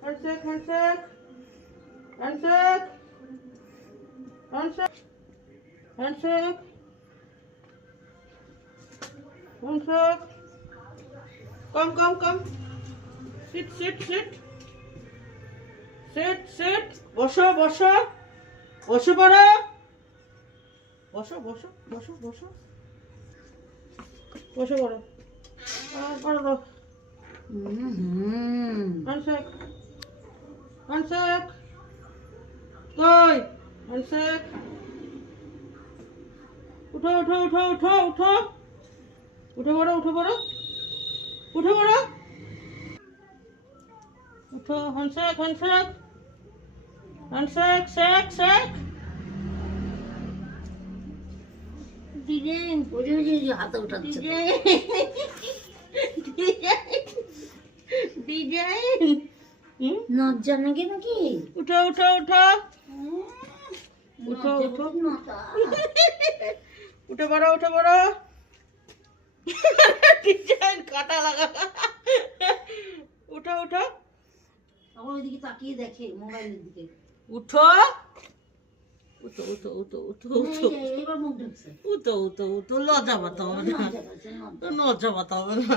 Handshake, handshake, handshake, handshake, handshake, handshake. Come, come, come. Sit, sit, sit. Sit, sit. বসো, বসো. বসো পড়ো. বসো, বসো, বসো, বসো. বসো পড়ো. পড়ো. Handshake. Handshake. কই? Handshake. উঠো, উঠো, উঠো, উঠো, উঠো. উঠে পড়ো, উঠে পড়ো. উঠে পড়ো. উঠো, handshake, handshake. Handshake, shake, shake. Design করে যে হাতে উঠাচ্ছে ডিজাইন নজ্জা নাকি নাকি উঠো উঠো উঠো উঠো উঠো উঠে পড়ো উঠে পড়ো ডিজাইন কাটা লাগা উঠো উঠো আমার ওইদিকে তাকিয়ে দেখে মোবাইলের দিকে উঠো উঠো উঠো উঠো উঠো উঠো এবার মুখ ঢুকছে উঠো উঠো উঠো লজ্জা পাতা হবে না লজ্জা পাতা হবে না